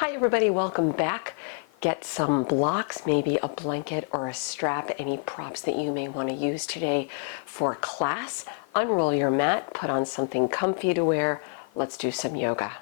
Hi everybody, welcome back. Get some blocks, maybe a blanket or a strap, any props that you may want to use today for class. Unroll your mat, put on something comfy to wear. Let's do some yoga.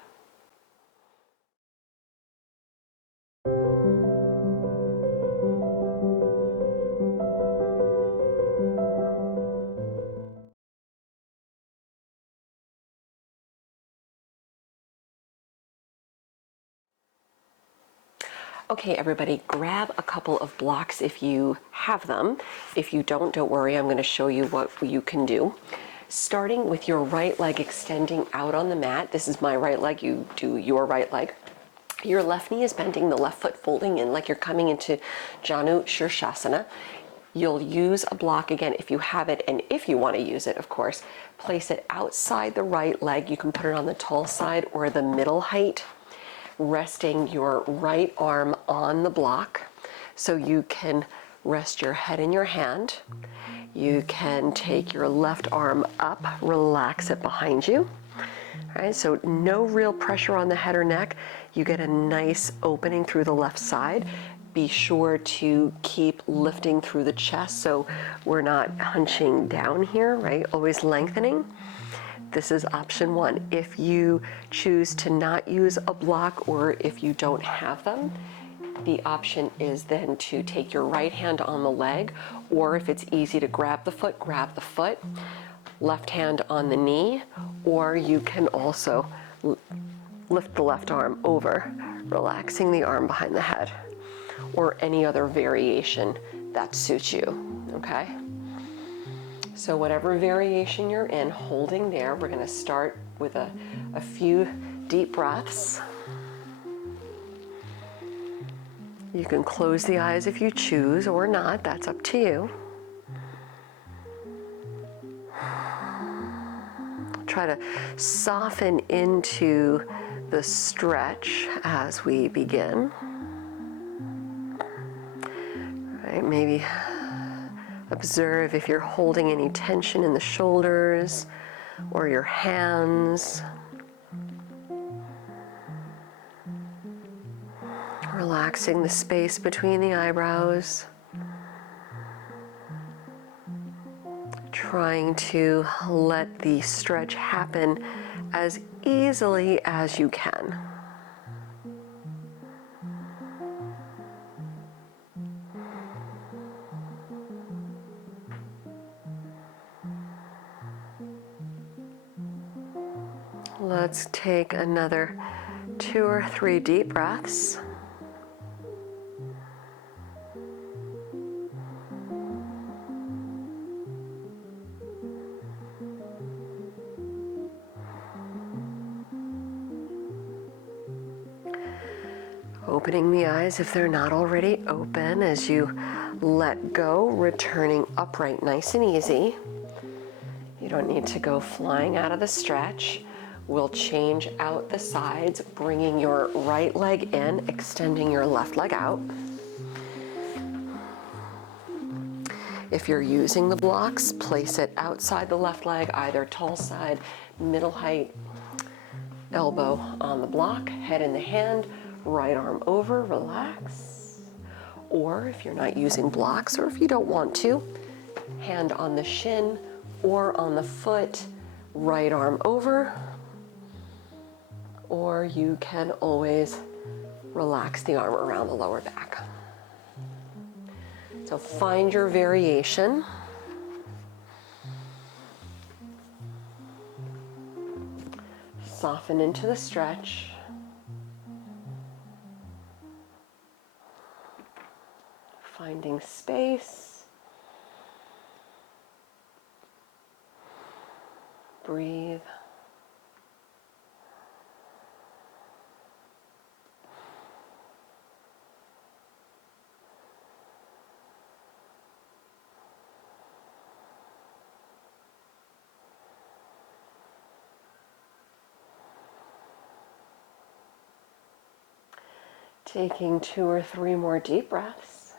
Okay, everybody, grab a couple of blocks if you have them. If you don't worry, I'm going to show you what you can do. Starting with your right leg extending out on the mat. This is my right leg, you do your right leg. Your left knee is bending, the left foot folding in like you're coming into Vrksasana. You'll use a block again if you have it, and if you want to use it, of course, place it outside the right leg. You can put it on the tall side or the middle height, resting your right arm on the block. So you can rest your head in your hand. You can take your left arm up, relax it behind you. All right, so no real pressure on the head or neck. You get a nice opening through the left side. Be sure to keep lifting through the chest so we're not hunching down here, right? Always lengthening. This is option one. If you choose to not use a block or if you don't have them, the option is then to take your right hand on the leg, or if it's easy to grab the foot, left hand on the knee, or you can also lift the left arm over, relaxing the arm behind the head, or any other variation that suits you, okay? So whatever variation you're in, holding there, we're gonna start with a few deep breaths. You can close the eyes if you choose or not, that's up to you. Try to soften into the stretch as we begin. Right, maybe observe if you're holding any tension in the shoulders or your hands. Relaxing the space between the eyebrows. Trying to let the stretch happen as easily as you can. Let's take another 2 or 3 deep breaths. Opening the eyes if they're not already open as you let go, returning upright nice and easy. You don't need to go flying out of the stretch. We'll change out the sides, bringing your right leg in, extending your left leg out. If you're using the blocks, place it outside the left leg, either tall side, middle height, elbow on the block, head in the hand, right arm over, relax. Or if you're not using blocks, or if you don't want to, hand on the shin or on the foot, right arm over. Or you can always relax the arm around the lower back. So find your variation. Soften into the stretch. Finding space. Breathe. Taking 2 or 3 more deep breaths.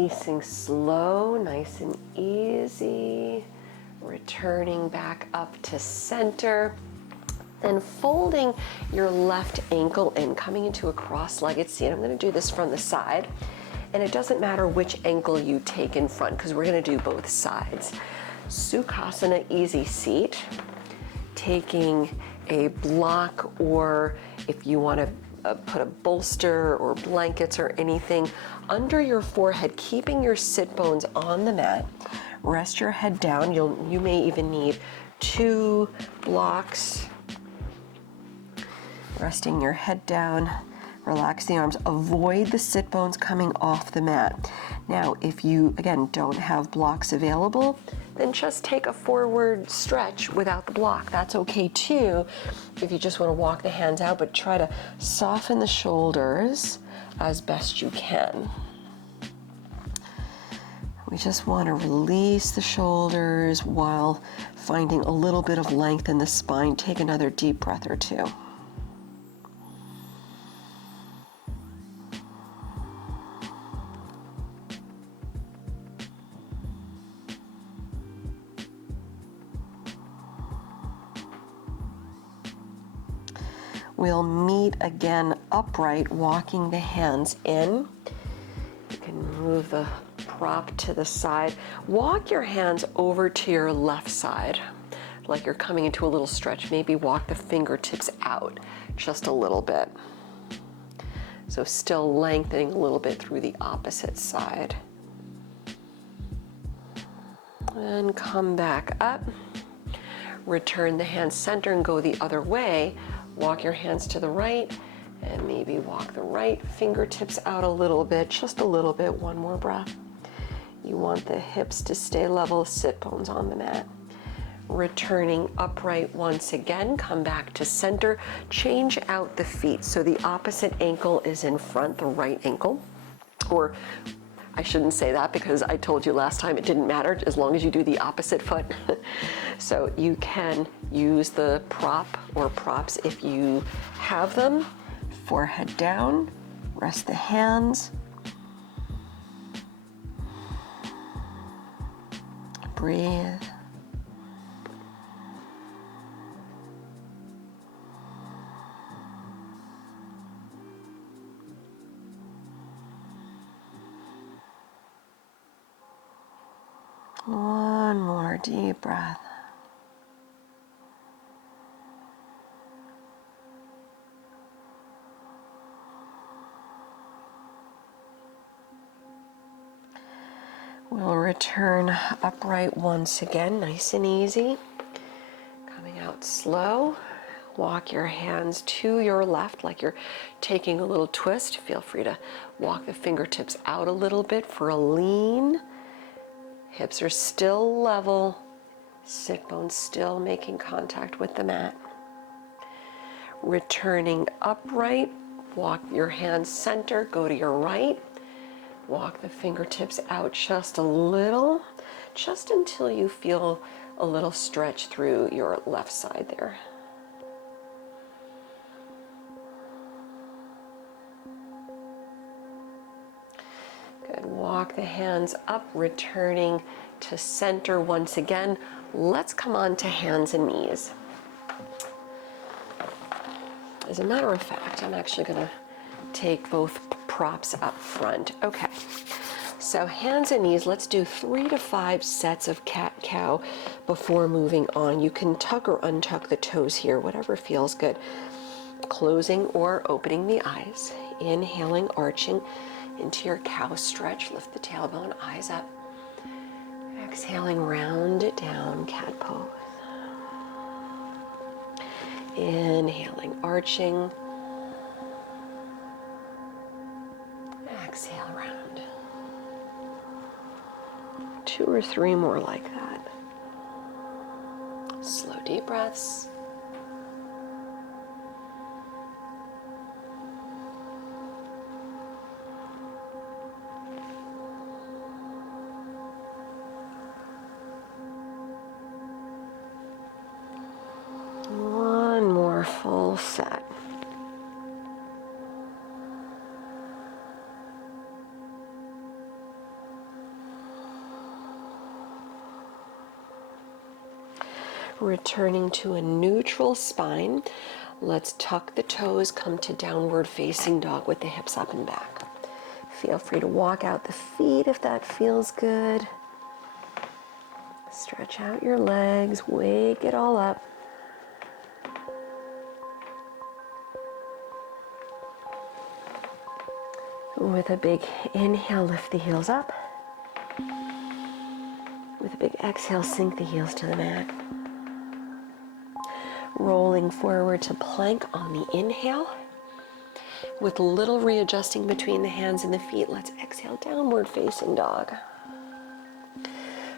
Releasing slow, nice and easy. Returning back up to center. Then folding your left ankle in, coming into a cross-legged seat. I'm going to do this from the side. And it doesn't matter which ankle you take in front because we're going to do both sides. Sukhasana, easy seat. Taking a block, or if you want to put a bolster or blankets or anything under your forehead, keeping your sit bones on the mat. Rest your head down. You may even need 2 blocks. Resting your head down, relax the arms, avoid the sit bones coming off the mat. Now, if you, again, don't have blocks available, then just take a forward stretch without the block. That's okay too, if you just want to walk the hands out, but try to soften the shoulders as best you can. We just want to release the shoulders while finding a little bit of length in the spine. Take another deep breath or 2. We'll meet again upright, walking the hands in. You can move the prop to the side. Walk your hands over to your left side, like you're coming into a little stretch. Maybe walk the fingertips out just a little bit. So still lengthening a little bit through the opposite side. And come back up. Return the hands center and go the other way. Walk your hands to the right and maybe walk the right fingertips out a little bit, just a little bit. One more breath. You want the hips to stay level, sit bones on the mat. Returning upright once again, come back to center. Change out the feet. So the opposite ankle is in front, the right ankle. Or I shouldn't say that because I told you last time it didn't matter as long as you do the opposite foot. So you can use the prop or props if you have them. Forehead down, rest the hands. Breathe. One more deep breath. We'll return upright once again, nice and easy. Coming out slow. Walk your hands to your left like you're taking a little twist. Feel free to walk the fingertips out a little bit for a lean. Hips are still level, sit bones still making contact with the mat. Returning upright, walk your hands center, go to your right. Walk the fingertips out just a little, just until you feel a little stretch through your left side there. Good, walk the hands up, returning to center once again. Let's come on to hands and knees. As a matter of fact, I'm actually gonna take both props up front. Okay, so hands and knees, let's do 3 to 5 sets of cat-cow before moving on. You can tuck or untuck the toes here, whatever feels good. Closing or opening the eyes, inhaling, arching into your cow stretch, lift the tailbone, eyes up. Exhaling, round it down, cat pose. Inhaling, arching. Exhale, round. 2 or 3 more like that. Slow, deep breaths. One more full set. Returning to a neutral spine. Let's tuck the toes, come to downward facing dog with the hips up and back. Feel free to walk out the feet if that feels good. Stretch out your legs, wake it all up. With a big inhale, lift the heels up. With a big exhale, sink the heels to the mat. Rolling forward to plank on the inhale. With little readjusting between the hands and the feet, let's exhale, downward facing dog.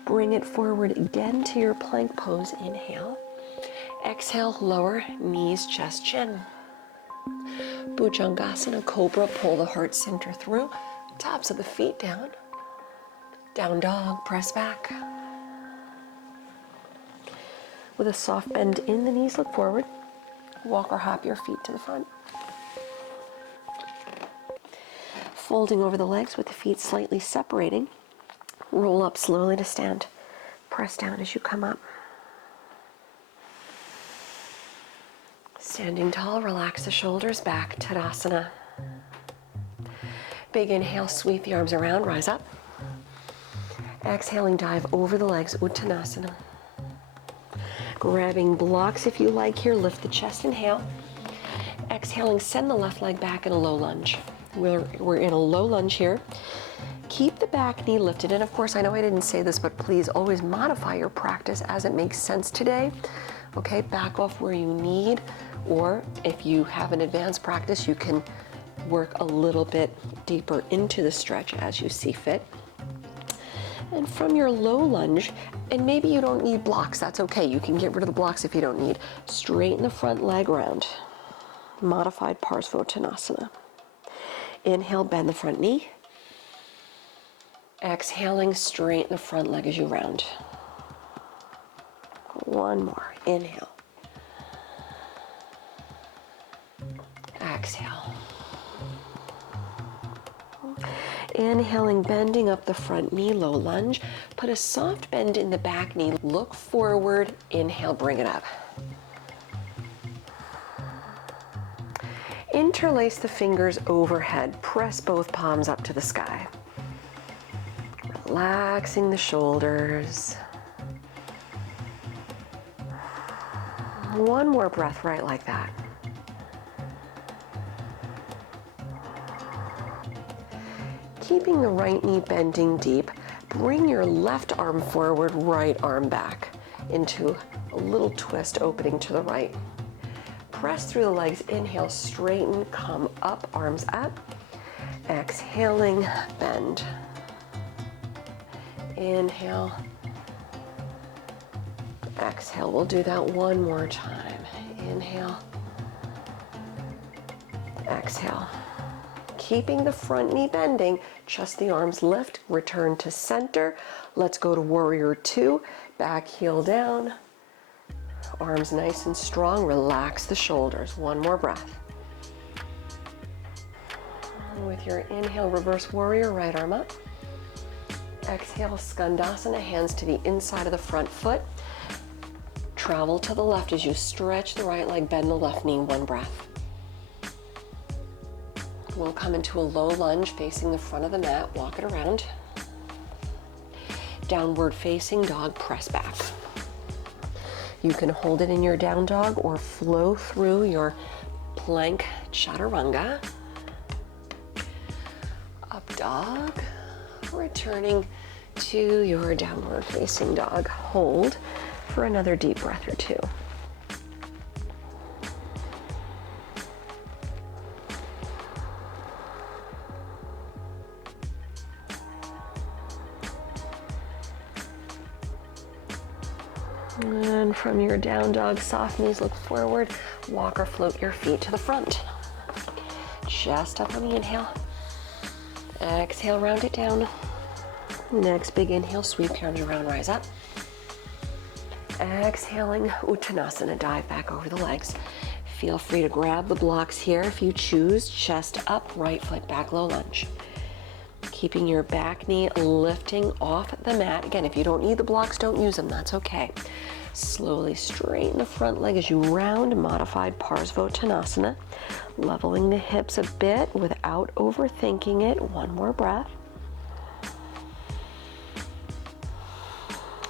Bring it forward again to your plank pose, inhale. Exhale, lower knees, chest, chin. Bhujangasana, cobra, pull the heart center through, tops of the feet down. Down dog, press back. With a soft bend in the knees, look forward. Walk or hop your feet to the front. Folding over the legs with the feet slightly separating. Roll up slowly to stand. Press down as you come up. Standing tall, relax the shoulders back, Tadasana. Big inhale, sweep the arms around, rise up. Exhaling, dive over the legs, Uttanasana. Grabbing blocks if you like here, lift the chest, inhale. Exhaling, send the left leg back in a low lunge. We're in a low lunge here. Keep the back knee lifted, and of course, I know I didn't say this, but please always modify your practice as it makes sense today. Okay, back off where you need, or if you have an advanced practice, you can work a little bit deeper into the stretch as you see fit. And from your low lunge, and maybe you don't need blocks, that's okay. You can get rid of the blocks if you don't need. Straighten the front leg round. Modified Parsvottanasana. Inhale, bend the front knee. Exhaling, straighten the front leg as you round. One more, inhale. Exhale. Inhaling, bending up the front knee, low lunge. Put a soft bend in the back knee. Look forward, inhale, bring it up. Interlace the fingers overhead. Press both palms up to the sky. Relaxing the shoulders. One more breath right like that. Keeping the right knee bending deep, bring your left arm forward, right arm back into a little twist opening to the right. Press through the legs, inhale, straighten, come up, arms up. Exhaling, bend. Inhale. Exhale, we'll do that one more time. Inhale. Exhale. Keeping the front knee bending, just the arms lift, return to center. Let's go to warrior two, back heel down. Arms nice and strong, relax the shoulders. One more breath. With your inhale, reverse warrior, right arm up. Exhale, Skandasana, hands to the inside of the front foot. Travel to the left as you stretch the right leg, bend the left knee, one breath. We'll come into a low lunge facing the front of the mat, walk it around. Downward facing dog, press back. You can hold it in your down dog or flow through your plank chaturanga. Up dog, returning to your downward facing dog. Hold for another deep breath or two. And from your down dog, soft knees look forward, walk or float your feet to the front. Chest up on the inhale. Exhale, round it down. Next big inhale, sweep your arms around, rise up. Exhaling, Uttanasana, dive back over the legs. Feel free to grab the blocks here if you choose. Chest up, right foot back, low lunge. Keeping your back knee lifting off the mat. Again, if you don't need the blocks, don't use them, that's okay. Slowly straighten the front leg as you round, modified Vrksasana, leveling the hips a bit without overthinking it. One more breath.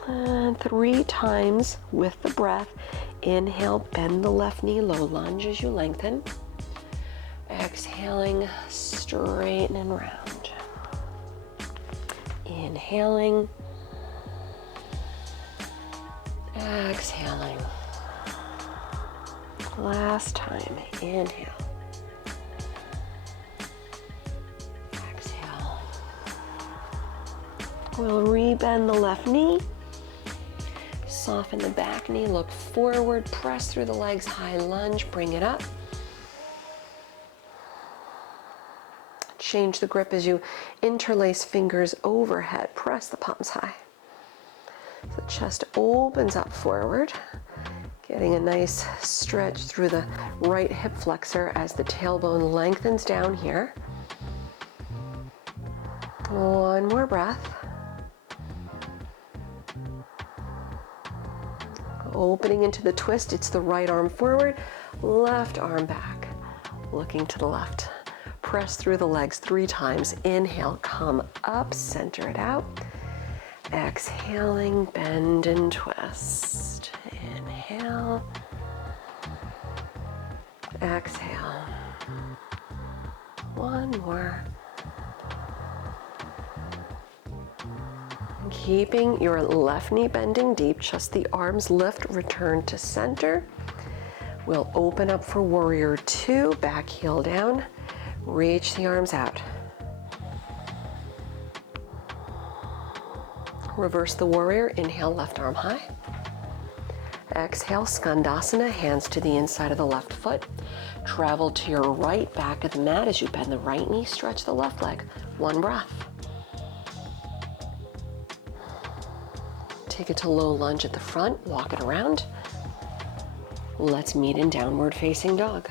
And 3 times with the breath. Inhale, bend the left knee, low lunge as you lengthen. Exhaling, straighten and round. Inhaling. Exhaling. Last time. Inhale. Exhale. We'll rebend the left knee. Soften the back knee, look forward, press through the legs, high lunge, bring it up. Change the grip as you interlace fingers overhead, press the palms high. So the chest opens up forward, getting a nice stretch through the right hip flexor as the tailbone lengthens down here. One more breath. Opening into the twist, it's the right arm forward, left arm back, looking to the left. Press through the legs 3 times. Inhale, come up, center it out. Exhaling, bend and twist. Inhale. Exhale. One more. Keeping your left knee bending deep, just the arms lift, return to center. We'll open up for warrior 2, back heel down, reach the arms out. Reverse the warrior, inhale, left arm high. Exhale, skandasana, hands to the inside of the left foot. Travel to your right back of the mat as you bend the right knee, stretch the left leg. One breath. Take it to low lunge at the front, walk it around. Let's meet in downward facing dog.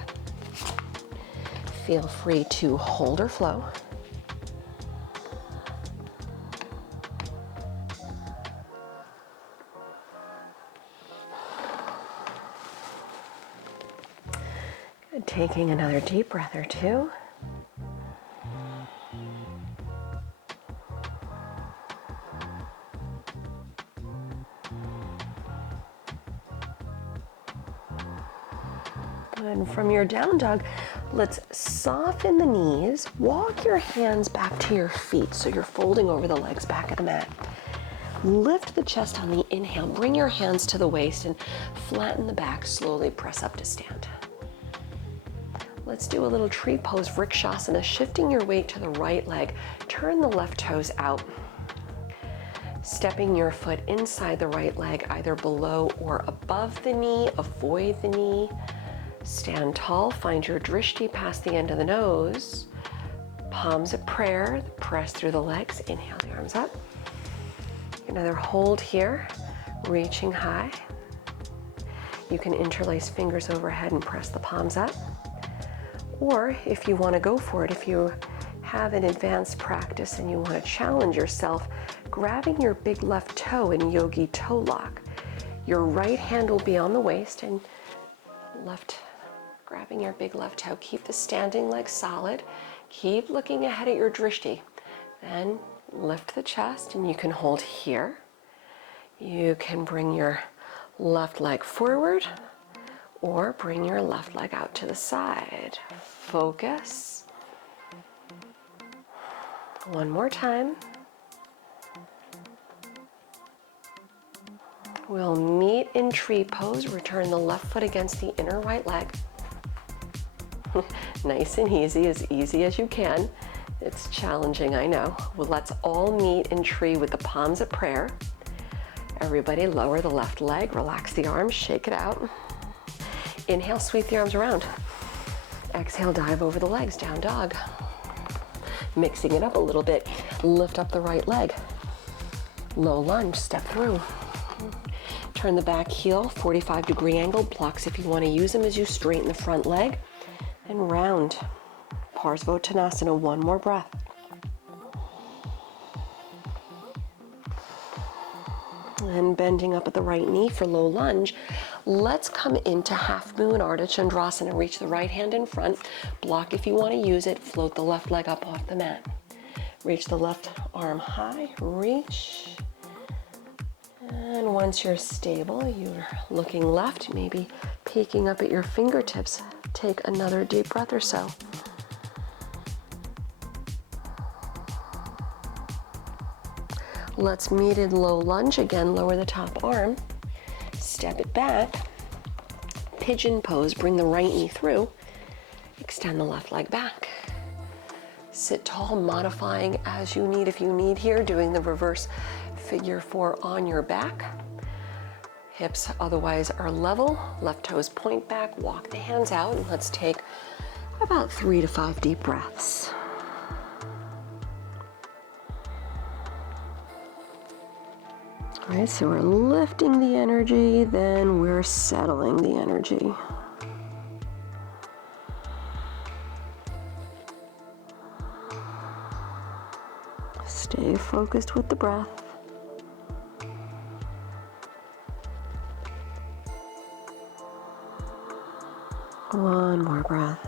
Feel free to hold or flow. Good. Taking another deep breath or two. And from your down dog, let's soften the knees, walk your hands back to your feet so you're folding over the legs back of the mat. Lift the chest on the inhale, bring your hands to the waist and flatten the back, slowly press up to stand. Let's do a little tree pose, Vrksasana, shifting your weight to the right leg, turn the left toes out. Stepping your foot inside the right leg, either below or above the knee, avoid the knee. Stand tall, find your drishti past the end of the nose. Palms at prayer, press through the legs. Inhale the arms up. Another hold here, reaching high. You can interlace fingers overhead and press the palms up. Or if you want to go for it, if you have an advanced practice and you want to challenge yourself, grabbing your big left toe in yogi toe lock. Your right hand will be on the waist and grabbing your big left toe. Keep the standing leg solid. Keep looking ahead at your drishti. Then lift the chest and you can hold here. You can bring your left leg forward or bring your left leg out to the side. Focus. One more time. We'll meet in tree pose. Return the left foot against the inner right leg. Nice and easy as you can. It's challenging, I know. Well, let's all meet in tree with the palms at prayer. Everybody lower the left leg, relax the arms, shake it out. Inhale, sweep the arms around. Exhale, dive over the legs, down dog. Mixing it up a little bit, lift up the right leg. Low lunge, step through. Turn the back heel, 45-degree angle, blocks if you want to use them as you straighten the front leg. And round. Vrksasana, one more breath. And bending up at the right knee for low lunge. Let's come into half moon Ardha Chandrasana. Reach the right hand in front. Block if you want to use it. Float the left leg up off the mat. Reach the left arm high. Reach. And once you're stable, you're looking left, maybe peeking up at your fingertips. Take another deep breath or so. Let's meet in low lunge again. Lower the top arm. Step it back. Pigeon pose. Bring the right knee through. Extend the left leg back. Sit tall, modifying as you need. If you need here, doing the reverse figure 4 on your back. Hips otherwise are level. Left toes point back. Walk the hands out. And let's take about 3 to 5 deep breaths. All right, so we're lifting the energy, then we're settling the energy. Stay focused with the breath. One more breath.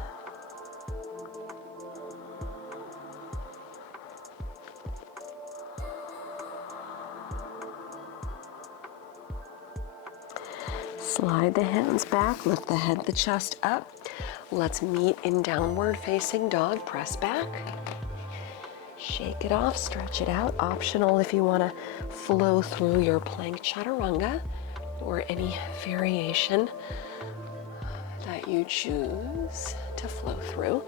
Slide the hands back, lift the head, the chest up. Let's meet in downward facing dog. Press back. Shake it off, stretch it out. Optional if you want to flow through your plank chaturanga or any variation that you choose to flow through.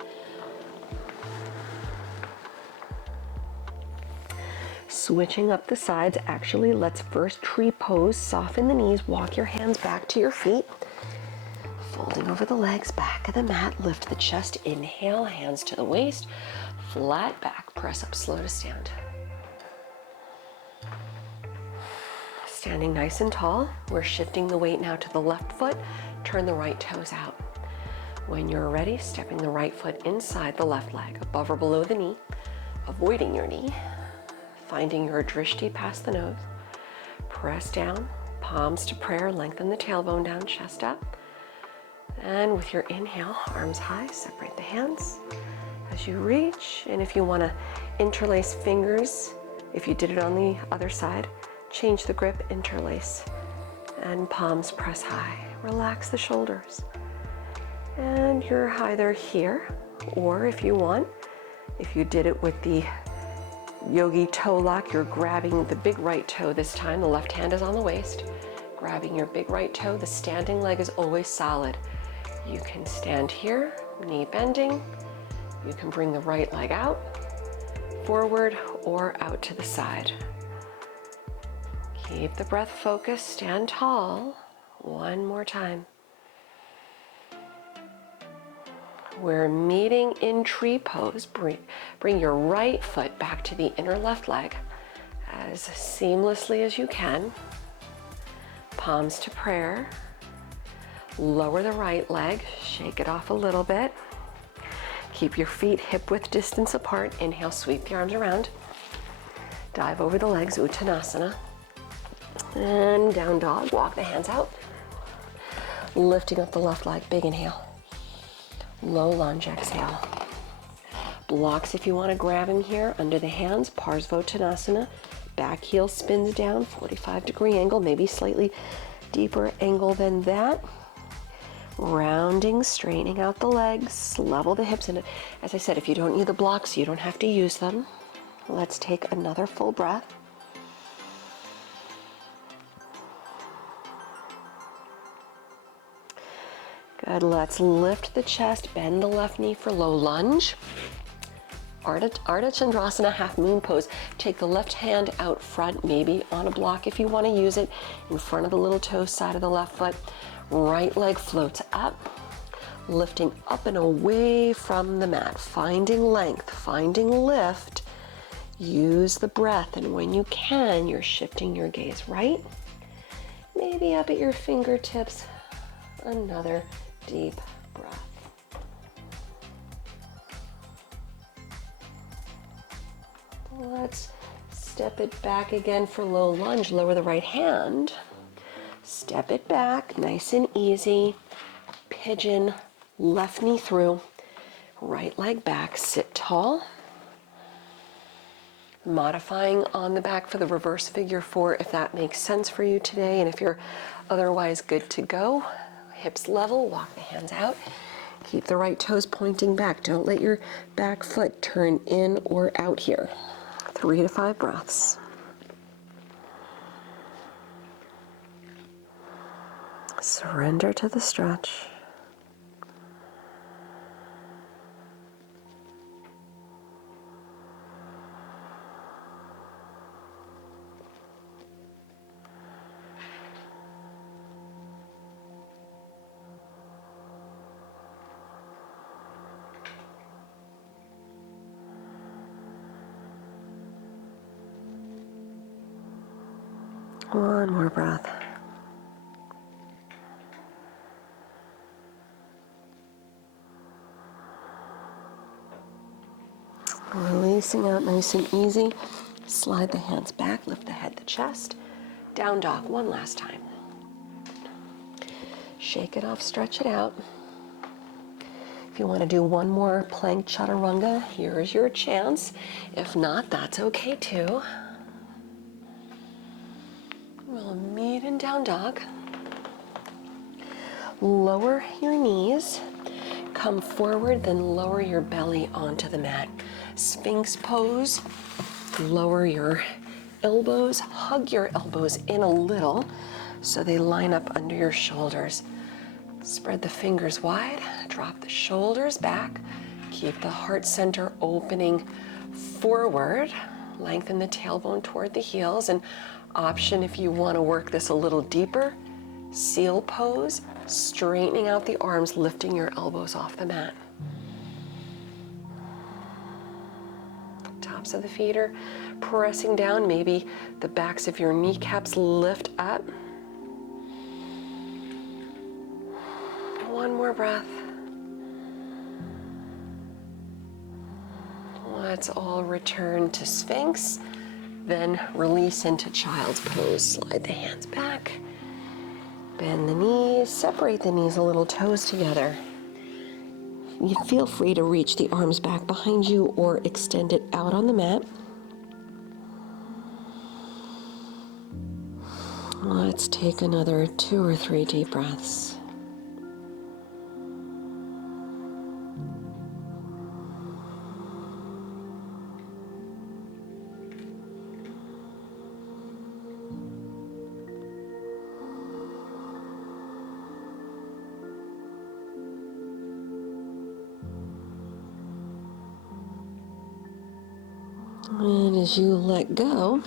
Switching up the sides, actually, let's first tree pose. Soften the knees, walk your hands back to your feet. Folding over the legs, back of the mat, lift the chest, inhale, hands to the waist, flat back, press up slow to stand. Standing nice and tall, we're shifting the weight now to the left foot, turn the right toes out. When you're ready, stepping the right foot inside the left leg, above or below the knee, avoiding your knee. Finding your drishti past the nose. Press down, palms to prayer, lengthen the tailbone down, chest up. And with your inhale, arms high, separate the hands as you reach. And if you want to interlace fingers, if you did it on the other side, change the grip, interlace. And palms press high. Relax the shoulders. And you're either here, or if you want, if you did it with the yogi toe lock, you're grabbing the big right toe this time. The left hand is on the waist. Grabbing your big right toe. The standing leg is always solid. You can stand here, knee bending. You can bring the right leg out, forward, or out to the side. Keep the breath focused. Stand tall. One more time. We're meeting in tree pose. Bring your right foot back to the inner left leg as seamlessly as you can. Palms to prayer. Lower the right leg, shake it off a little bit. Keep your feet hip width distance apart. Inhale, sweep the arms around. Dive over the legs, Uttanasana. And down dog, walk the hands out. Lifting up the left leg, big inhale. Low lunge, exhale. Blocks if you want to grab him here under the hands, Parsvottanasana. Back heel spins down, 45-degree angle, maybe slightly deeper angle than that. Rounding, straightening out the legs, level the hips. And as I said, if you don't need the blocks, you don't have to use them. Let's take another full breath. Good, let's lift the chest, bend the left knee for low lunge. Ardha Chandrasana, half moon pose. Take the left hand out front, maybe on a block if you want to use it, in front of the little toe side of the left foot. Right leg floats up, lifting up and away from the mat, finding length, finding lift. Use the breath, and when you can, you're shifting your gaze right, maybe up at your fingertips. Another deep breath. Let's Step it back again for low lunge. Lower the right hand. Step it back, nice and easy. Pigeon, left knee through, right leg back, sit tall. Modifying on the back for the reverse figure 4 if that makes sense for you today, and if you're otherwise good to go, hips level, walk the hands out. Keep the right toes pointing back. Don't let your back foot turn in or out here. 3 to 5 breaths. Surrender to the stretch. One more breath. Releasing out nice and easy. Slide the hands back, lift the head, the chest. Down dog one last time. Shake it off, stretch it out. If you want to do one more plank chaturanga, here's your chance. If not, that's okay too. We'll meet in down dog. Lower your knees. Come forward, then lower your belly onto the mat. Sphinx pose. Lower your elbows. Hug your elbows in a little so they line up under your shoulders. Spread the fingers wide. Drop the shoulders back. Keep the heart center opening forward. Lengthen the tailbone toward the heels. And option if you want to work this a little deeper, seal pose, straightening out the arms, lifting your elbows off the mat. Tops of the feet are pressing down. Maybe the backs of your kneecaps lift up. One more breath. Let's all return to Sphinx. Then release into child's pose. Slide the hands back. Bend the knees, separate the knees a little, toes together. You feel free to reach the arms back behind you or extend it out on the mat. Let's take another 2 or 3 deep breaths. And as you let go,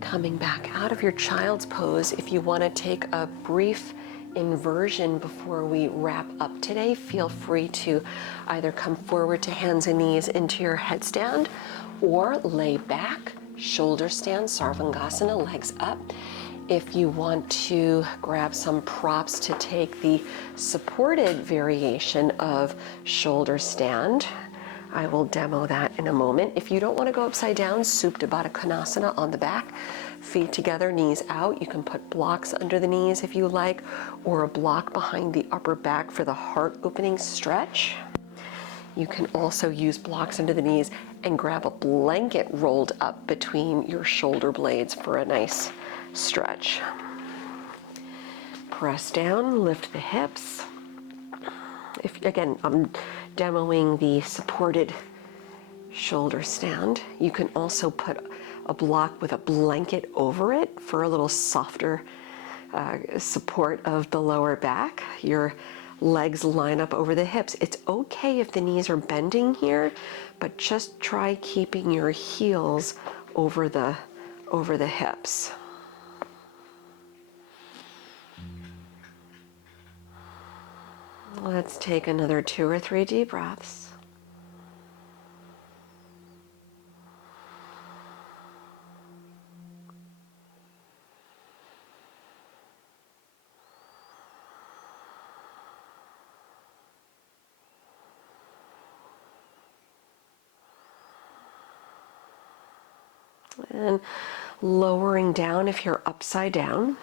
coming back out of your child's pose, if you want to take a brief inversion before we wrap up today, feel free to either come forward to hands and knees into your headstand or lay back, shoulder stand, Sarvangasana, legs up. If you want to grab some props to take the supported variation of shoulder stand, I will demo that in a moment. If you don't want to go upside down, Supta Baddha Konasana on the back, feet together, knees out. You can put blocks under the knees if you like, or a block behind the upper back for the heart opening stretch. You can also use blocks under the knees and grab a blanket rolled up between your shoulder blades for a nice stretch. Press down, lift the hips. Again, I'm demoing the supported shoulder stand. You can also put a block with a blanket over it for a little softer support of the lower back. Your legs line up over the hips. It's okay if the knees are bending here, but just try keeping your heels over the hips. Let's take another 2 or 3 deep breaths. And lowering down if you're upside down.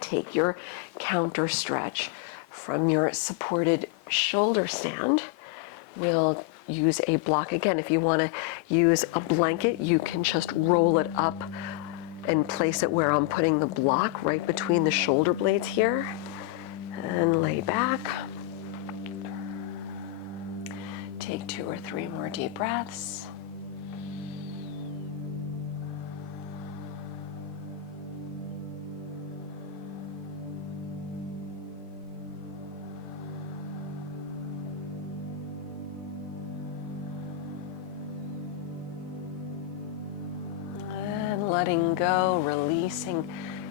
Take your counter stretch from your supported shoulder stand. We'll use a block again. If you want to use a blanket, you can just roll it up and place it where I'm putting the block, right between the shoulder blades here. And lay back. Take 2 or 3 more deep breaths. Letting go, releasing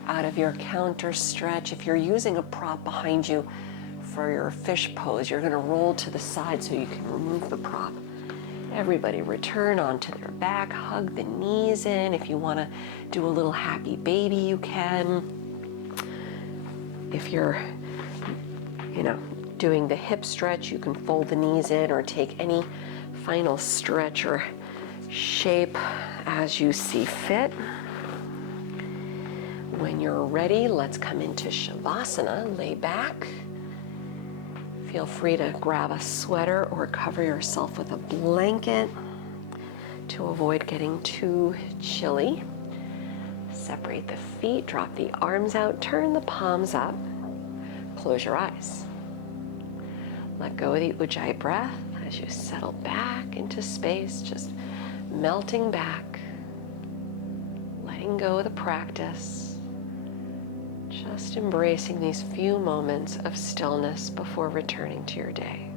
out of your counter stretch. If you're using a prop behind you for your fish pose, you're going to roll to the side so you can remove the prop. Everybody return onto their back, hug the knees in. If you want to do a little happy baby, you can. If you're, doing the hip stretch, you can fold the knees in or take any final stretch or shape as you see fit. When you're ready, let's come into Savasana. Lay back. Feel free to grab a sweater or cover yourself with a blanket to avoid getting too chilly. Separate the feet, drop the arms out, turn the palms up, close your eyes. Let go of the Ujjayi breath as you settle back into space, just melting back, letting go of the practice. Just embracing these few moments of stillness before returning to your day.